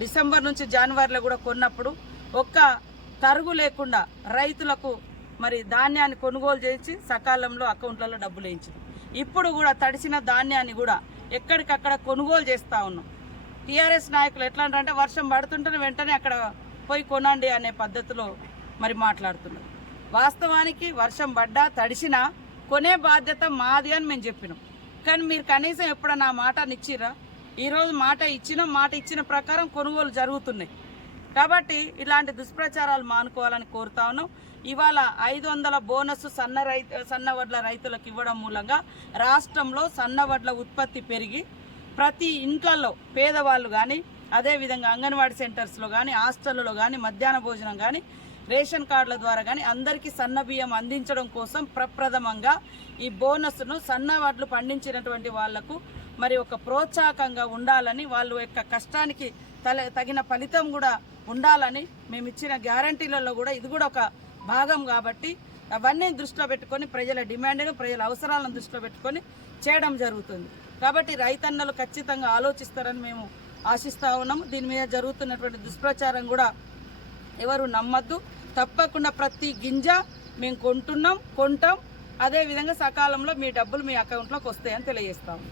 December నుంచి జనవరిలో కూడా కొన్నప్పుడు ఒక్క తరుగు లేకుండా రైతులకు మరి ధాన్యాన్ని కొనుగోలు చేసి సకాలంలో అకౌంట్లలో డబ్బులు వేయించింది. ఇప్పుడు కూడా తడిసిన ధాన్యాన్ని కూడా ఎక్కడికక్కడ కొనుగోలు చేస్తూ ఉన్నాం. టీఆర్ఎస్ నాయకులు ఎట్లా అంటే వర్షం పడుతుంటే వెంటనే అక్కడ పోయి కొనండి అనే పద్ధతిలో మరి మాట్లాడుతున్నారు. వాస్తవానికి వర్షం పడ్డా తడిసినా కొనే బాధ్యత మాది అని మేము చెప్పినాం. కానీ మీరు కనీసం ఎప్పుడన్నా ఆ మాటని ఇచ్చిరా? ఈరోజు మాట ఇచ్చిన ప్రకారం కొనుగోలు జరుగుతున్నాయి. కాబట్టి ఇలాంటి దుష్ప్రచారాలు మానుకోవాలని కోరుతా ఉన్నాం. ఇవాళ 500 బోనస్ సన్నవడ్ల రైతులకు ఇవ్వడం మూలంగా రాష్ట్రంలో సన్నవడ్ల ఉత్పత్తి పెరిగి ప్రతి ఇంట్లలో పేదవాళ్ళు కానీ, అదేవిధంగా అంగన్వాడీ సెంటర్స్లో కానీ, హాస్టళ్లలో కానీ, మధ్యాహ్న భోజనం కానీ, రేషన్ కార్డుల ద్వారా కానీ అందరికీ సన్న బియ్యం అందించడం కోసం ప్రప్రథమంగా ఈ బోనస్ను సన్నవడ్లు పండించినటువంటి వాళ్లకు మరి ఒక ప్రోత్సాహకంగా ఉండాలని, వాళ్ళ యొక్క కష్టానికి తగిన ఫలితం కూడా ఉండాలని మేము ఇచ్చిన గ్యారంటీలలో కూడా ఇది కూడా ఒక భాగం. కాబట్టి అవన్నీ దృష్టిలో పెట్టుకొని ప్రజల డిమాండ్ను, ప్రజల అవసరాలను దృష్టిలో పెట్టుకొని చేయడం జరుగుతుంది. కాబట్టి రైతన్నలు ఖచ్చితంగా ఆలోచిస్తారని మేము ఆశిస్తూ ఉన్నాము. దీని మీద జరుగుతున్నటువంటి దుష్ప్రచారం కూడా ఎవరు నమ్మద్దు. తప్పకుండా ప్రతి గింజ మేము కొంటాం. అదేవిధంగా సకాలంలో మీ డబ్బులు మీ అకౌంట్లోకి వస్తాయని తెలియజేస్తాము.